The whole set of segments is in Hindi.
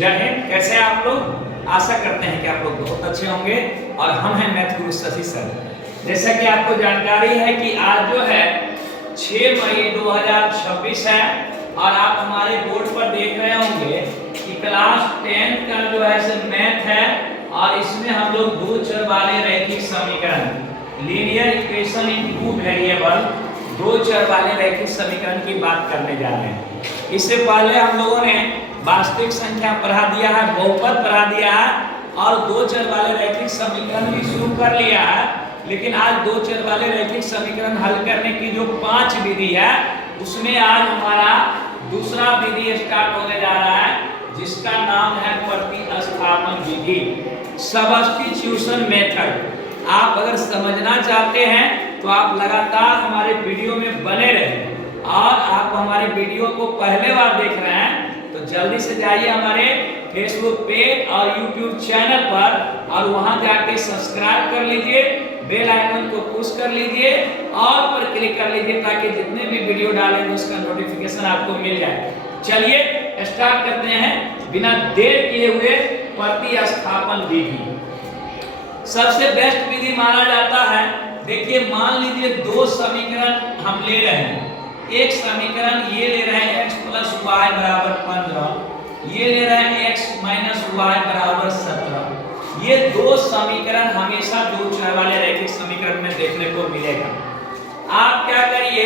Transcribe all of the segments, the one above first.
जय हिंद। कैसे हैं आप लोग? आशा करते हैं कि आप लोग बहुत अच्छे होंगे और हम हैं मैथ गुरु शशि सर। जैसा कि आपको जानकारी है कि आज जो है 6 मई 2026 है और आप हमारे बोर्ड पर देख रहे होंगे कि क्लास 10 का जो है मैथ है और इसमें हम लोग दो चर वाले रैखिक समीकरण linear equation in two variable दो चर वाले रैखिक समीकरण की बात करने जा रहे हैं। इससे पहले हम लोगों ने वास्तविक संख्या पढ़ा दिया है, बहुपद पढ़ा दिया है और दो चर वाले रैखिक समीकरण भी शुरू कर लिया है। लेकिन आज दो चर वाले रैखिक समीकरण हल करने की जो 5 विधि है उसमें आज हमारा दूसरा विधि स्टार्ट होने जा रहा है, जिसका नाम है प्रतिस्थापन विधि, सब्स्टिट्यूशन मेथड। आप अगर समझना चाहते हैं तो आप लगातार हमारे वीडियो में बने रहें और आप हमारे वीडियो को पहले बार देख रहे हैं तो जल्दी से जाइए हमारे फेसबुक पेज और यूट्यूब चैनल पर और वहां जाके सब्सक्राइब कर लीजिए, बेल आइकन को पुश कर लीजिए और पर क्लिक कर लीजिए ताकि जितने भी वीडियो डालेंगे उसका नोटिफिकेशन आपको मिल जाए। चलिए स्टार्ट करते हैं बिना देर किए हुए प्रतिस्थापन विधि। सबसे बेस्ट विधि माना जाता है। देखिए मान लीजिए दो समीकरण हम ले रहे हैं। एक समीकरण ये ले रहे हैं x + y = 15, ये ले रहे हैं x - y = 17। ये दो समीकरण हमेशा दो चर वाले रैखिक समीकरण में देखने को मिलेगा। आप क्या करिए,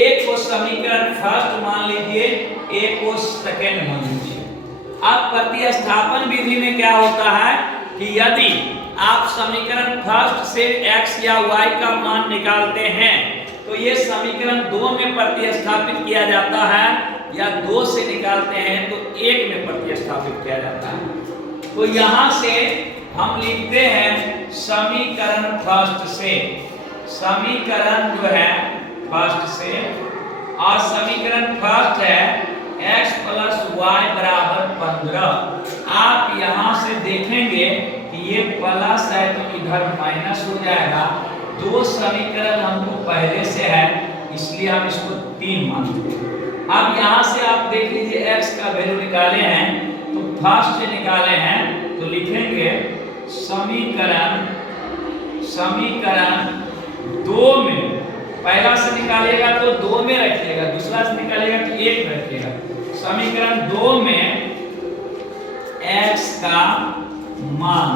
एक को समीकरण फर्स्ट मान लीजिए, एक को सेकंड मान लीजिए। अब प्रतिस्थापन विधि में क्या होता है कि यदि आप समीकरण फर्स्ट से x या y का मान निकालते हैं तो ये समीकरण 2 में प्रतिस्थापित किया जाता है, या 2 से निकालते हैं तो 1 में प्रतिस्थापित किया जाता है। तो यहाँ से हम लिखते हैं समीकरण फर्स्ट से, समीकरण जो है फर्स्ट से, और समीकरण फर्स्ट है x + y = 15। आप यहाँ से देखेंगे कि ये प्लस है तो इधर माइनस हो जाएगा। दो समीकरण हमको पहले से है इसलिए हम इसको 3 मानते हैं। अब यहाँ से आप देख लीजिए x का वैल्यू निकाले हैं तो फर्स्ट से निकाले हैं तो लिखेंगे समीकरण 2 में, पहला से निकालेगा तो 2 में रखिएगा, दूसरा से निकालेगा तो 1 में रखिएगा। समीकरण 2 में x का मान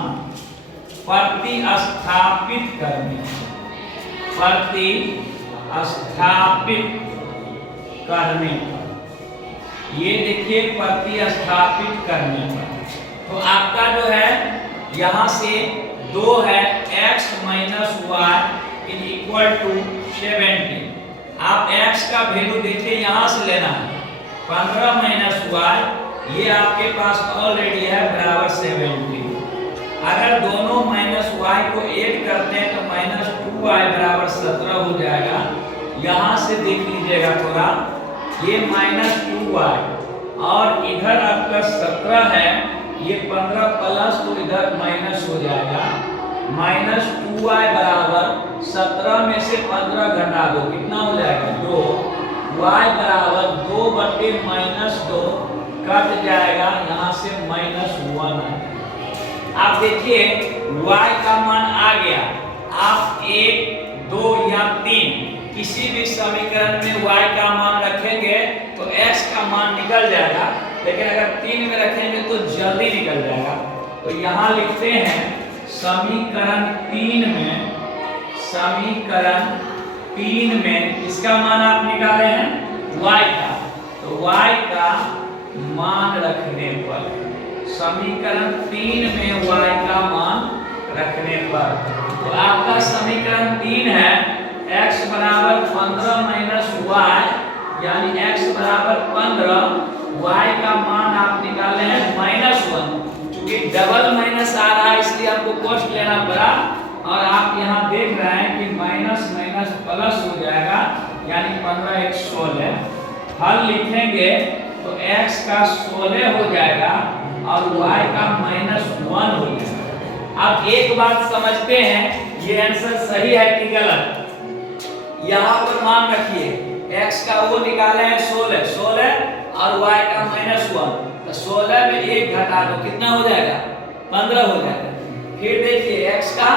प्रतिस्थापित करने पर ये देखिए प्रतिस्थापित करने पर तो आपका जो है यहाँ से 2 है x - y = 70। आप x का वैल्यू देखिए यहाँ से लेना है 15 - y, ये आपके पास ऑलरेडी है बराबर 70। अगर दोनों -y को ऐड करते हैं तो -2y = 17 हो जाएगा। यहाँ से देख लीजिएगा थोड़ा, ये -2y और इधर आपका 17 है, ये 15 प्लस तो इधर माइनस हो जाएगा। -2y = 17 में से 15 घटा दो, कितना हो जाएगा 2, y = 2/-2 कट जाएगा, यहाँ से -1 आएगा। आप देखिए y का मान आ गया। आप 1, 2 या 3 किसी भी समीकरण में y का मान रखेंगे तो x का मान निकल जाएगा, लेकिन अगर 3 में रखेंगे तो जल्दी निकल जाएगा। तो यहाँ लिखते हैं समीकरण 3 में इसका मान आप निकाले हैं y का, तो y का मान रखने पर, समीकरण 3 में y का मान रखने पर, तो आपका समीकरण 3 है x = 15 - y, यानी x = 15, y का मान आप निकाले हैं -1। चूंकि डबल माइनस आ रहा है इसलिए आपको कॉस्ट लेना पड़ा और आप यहाँ देख रहे हैं कि माइनस प्लस हो जाएगा, यानी 15 × 16। हल लिखेंगे तो x का 16 हो जाएगा और y का -1 हो जाएगा। अब एक बात समझते हैं, ये आंसर सही है कि गलत। यहाँ पर मान रखिए x का वो निकाले हैं 16 और y का -1, तो 16 में एक घटा दो, कितना हो जाएगा? 15 हो जाएगा। फिर देखिए x का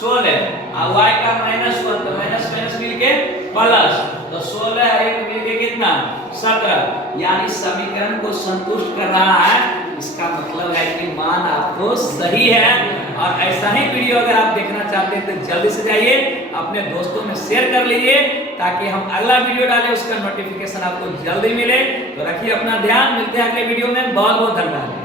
16 और y का -1, तो माइनस माइनस मिलके प्लस, तो 16 और 1 मिलके कितना? 17। यानी समीकरण को संतुष्ट कर रहा है। इसका मतलब है कि मान आपको सही है। और ऐसा ही वीडियो अगर आप देखना चाहते हैं तो जल्दी से जाइए अपने दोस्तों में शेयर कर लीजिए, ताकि हम अगला वीडियो डालें उसका नोटिफिकेशन आपको जल्दी मिले। तो रखिए अपना ध्यान, मिलते हैं अगले वीडियो में। बहुत बहुत धन्यवाद।